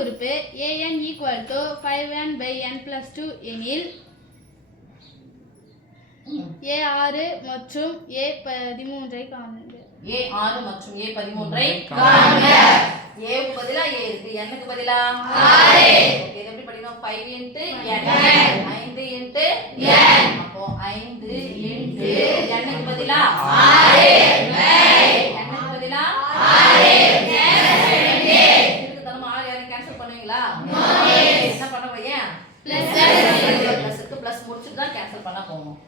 உறுப்பு an equal to 5n/n+2 எனில் a6 மற்றும் a13 ஐ காணுங்க. a6 மற்றும் a13 ஐ காணுங்க. a க்கு பதிலா a இருக்கு, n க்கு பதிலா 6. ஓகே, இத எப்படி படிக்கணும்? 5 * n 5 * n. அப்போ 5 * n க்கு பதிலா 6 n க்கு பதிலா 6 இதுக்கு தரமா 6 யாரையும் கேன்சல் பண்ணுவீங்களா? என்ன பண்ண போறீங்க? ப்ளஸ்க்கு ப்ளஸ் முடிச்சிட்டு தான் கேன்சல் பண்ண போறோம்.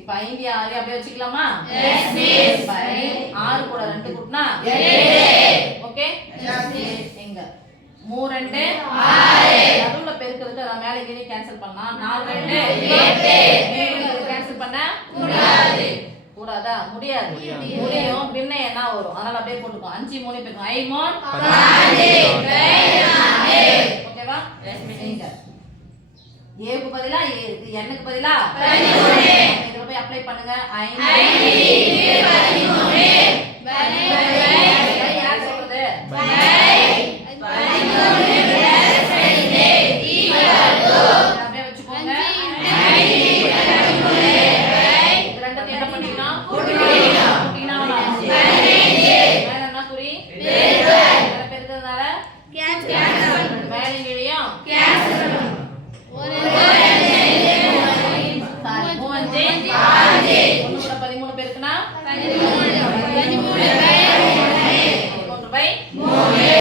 இப்போ 5 6 அப்படியே வச்சுக்கலாமா? Yes miss. 6 கூட 2 கூட்டினா 8. ஓகே? எஸ். எங்க 3 2 6. நடுவுல பெருக்கிறதுக்கு நான் மேலே கீழே கேன்சல் பண்ணா 4 2 8. இது கேன்சல் பண்ண கூடாது. கூடாதா? முடியாது. முடியும். பின்ன என்ன வரும்? அதனால அப்படியே போட்டுக்கோ. 5 3 பெருக்கும் 5 3 ஓகேவா? Yes miss. எங்க a க்கு பதிலா a இருக்கு, n க்கு பதிலா 13. இத போய் அப்ளை பண்ணுங்க. 5 * 13